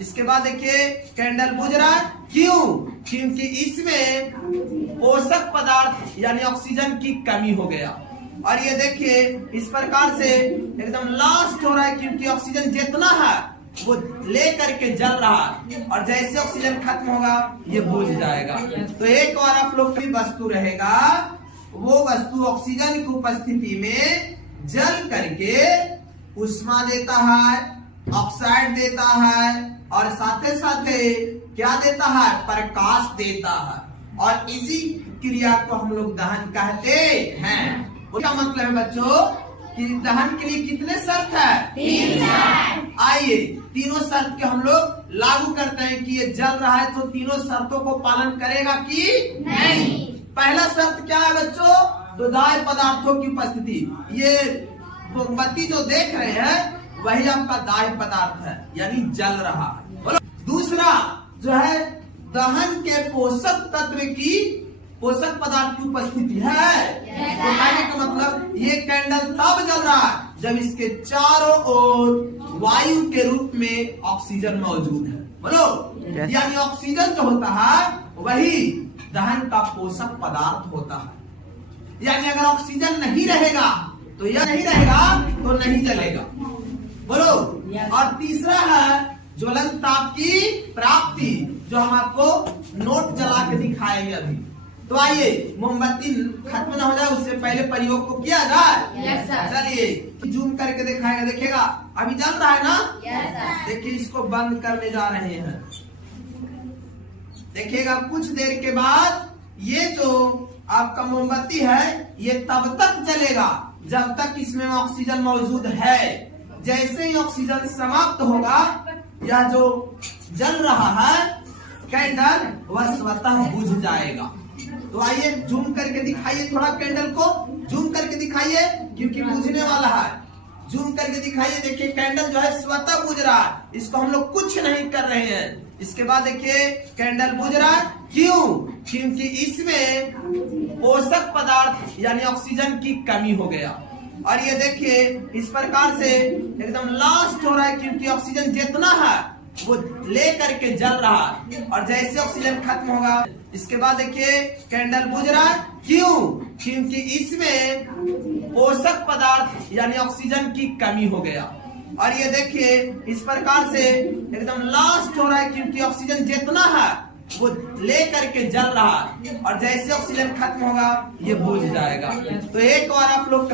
इसके बाद देखिए कैंडल बुझ रहा है, क्यों? क्योंकि इसमें पोषक पदार्थ यानी ऑक्सीजन की कमी हो गया। और ये देखिए इस प्रकार से एकदम लास्ट हो रहा है, क्योंकि ऑक्सीजन जितना है वो ले करके जल रहा है, और जैसे ऑक्सीजन खत्म होगा ये बुझ जाएगा। तो एक और आप लोग की वस्तु रहेगा, वो वस्तु ऑक्सीजन की उपस्थिति में जल करके उष्मा देता है, ऑक्साइड देता है, और साथे साथे क्या देता है? प्रकाश देता है। और इसी क्रिया को हम लोग दहन कहते हैं। क्या मतलब है बच्चों कि दहन के लिए कितने शर्त है? 3 शर्त। आइए तीनों शर्त के हम लोग लागू करते हैं कि ये जल रहा है तो तीनों शर्तों को पालन करेगा कि नहीं। पहला शर्त क्या है बच्चों? तो दाह्य पदार्थों की उपस्थिति। ये मोमबत्ती जो देख रहे हैं वही आपका दाह्य पदार्थ है, यानी जल रहा है। बोलो। दूसरा जो है दहन के पोषक तत्व की, पोषक पदार्थ की उपस्थिति है। तो कहने का मतलब ये कैंडल तब जल रहा है जब इसके चारों ओर वायु के रूप में ऑक्सीजन मौजूद है। बोलो। यानी ऑक्सीजन जो होता है वही दहन का पोषक पदार्थ होता है। यानी अगर ऑक्सीजन नहीं रहेगा तो यह नहीं रहेगा तो नहीं जलेगा। बोलो। और तीसरा है ज्वलन ताप की प्राप्ति, जो हम आपको नोट जला के दिखाएंगे अभी। तो आइए मोमबत्ती खत्म न हो जाए उससे पहले प्रयोग को किया जाए। Yes sir. चलिए जूम करके दिखाएगा, देखिएगा अभी जल रहा है ना? Yes sir. देखिए इसको बंद करने जा रहे हैं। देखिएगा कुछ देर के बाद ये जो आपका मोमबत्ती है ये तब तक जलेगा जब तक इसमें ऑक्सीजन मौजूद है। जैसे ही ऑक्सीजन समाप्त होगा, यह जो जल रहा है कैंडल वह स्वतः बुझ जाएगा। तो आइए जूम करके दिखाइए, थोड़ा कैंडल को जूम करके दिखाइए क्योंकि बुझने वाला है। जूम करके दिखाइए। देखिए कैंडल जो है स्वतः बुझ रहा है, इसको हम लोग कुछ नहीं कर रहे हैं। इसके बाद देखिए कैंडल बुझ रहा है, क्यों? क्योंकि इसमें पोषक पदार्थ यानी ऑक्सीजन की कमी हो गया। और ये देखिए इस प्रकार से एकदम लास्ट हो रहा है, क्योंकि ऑक्सीजन जितना है वो ले करके जल रहा है, और जैसे ऑक्सीजन खत्म होगा। इसके बाद देखिए कैंडल बुझ रहा है, क्यों? क्योंकि इसमें पोषक पदार्थ यानी ऑक्सीजन की कमी हो गया। और ये देखिए इस प्रकार से एकदम लास्ट हो रहा है, क्योंकि ऑक्सीजन जितना है वो ले करके जल रहा है, और जैसे ऑक्सीजन खत्म होगा ये बुझ जाएगा। तो एक और आप लोग